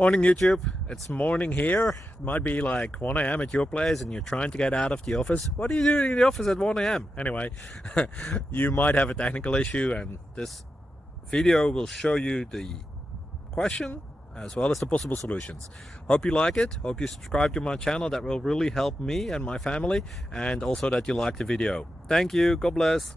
Morning YouTube, it's morning here. It might be like 1 a.m. at your place and you're trying to get out of the office. What are you doing in the office at 1 a.m.? Anyway, you might have a technical issue and this video will show you the question as well as the possible solutions. Hope you like it, hope you subscribe to my channel. That will really help me and my family, and also that you like the video. Thank you, God bless.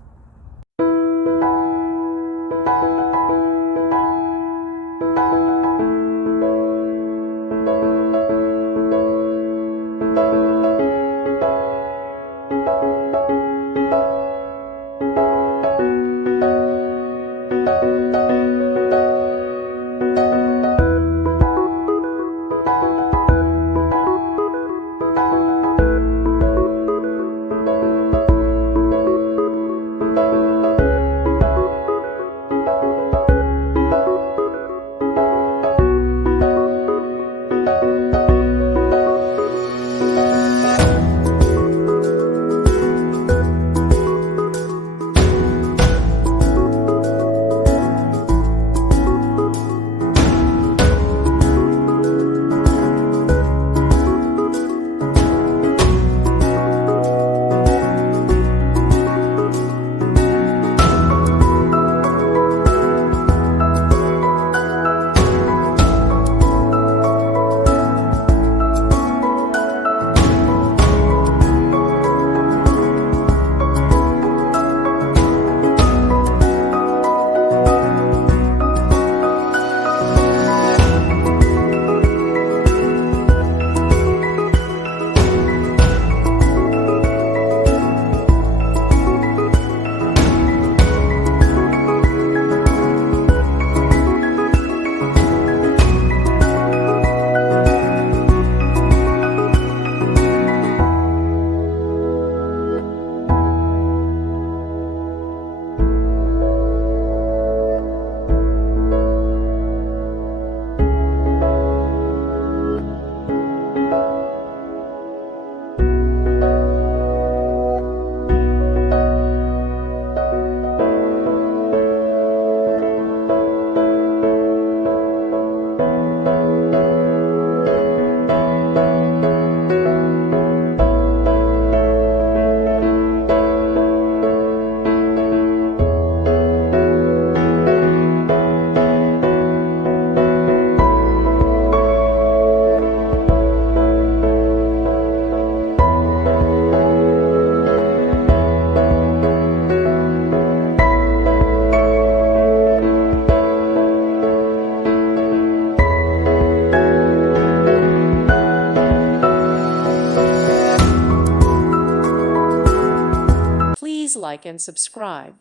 Please like and subscribe.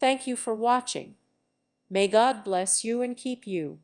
Thank you for watching. May God bless you and keep you.